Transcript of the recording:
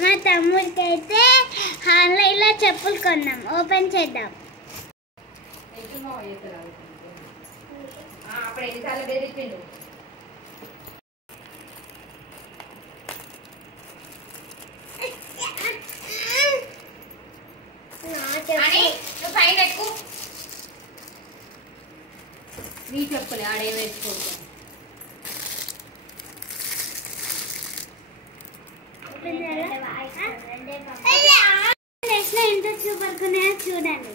మా తమ్ముడికి అయితే ఆన్లైన్లో చెప్పులు కొన్నాం. ఓపెన్ చేద్దాం. నీ చెప్పులే ఆడే వేసుకోవచ్చు. ఎంత సూపర్ ఉన్నాయో చూడండి.